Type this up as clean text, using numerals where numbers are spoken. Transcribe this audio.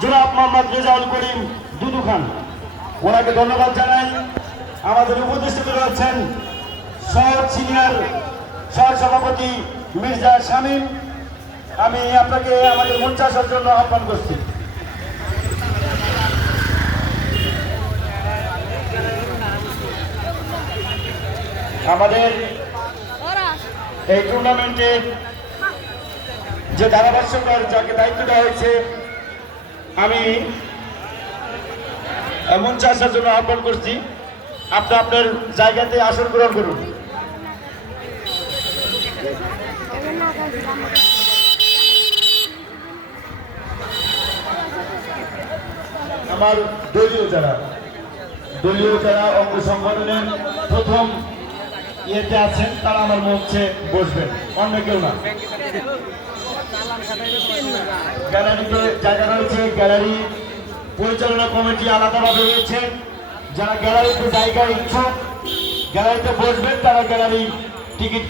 জনাব মোহাম্মদ রেজাউল করিম দুদু খান, ওনাকে ধন্যবাদ জানাই। আমাদের উপদেষ্টা রয়েছেন সিনিয়র সহ সভাপতি মির্জা শামীম। আমি আপনাকে আমাদের মঞ্চে আসার জন্য আহ্বান করছি। আমাদের এই টুর্নামেন্টের যে ধারাভাষ্যকার, যাকে দায়িত্ব দেওয়া হয়েছে, আমি মঞ্চে আসার জন্য আহ্বান করছি। আপনি আপনার জায়গাতে আসন গ্রহণ করুন। আমার দলীয় যারা অঙ্গ সংগঠনের প্রথম ইয়েতে আছেন, তারা আমার মঞ্চে বসবেন, অন্য কেউ না। গ্যালারিতে জায়গা রয়েছে, গ্যালারি পরিচালনা কমিটি আলাদাভাবে রয়েছে। যারা গ্যালারিতে জায়গা ইচ্ছুক, গ্যালারিতে বসবেন, তারা গ্যালারি টিকিট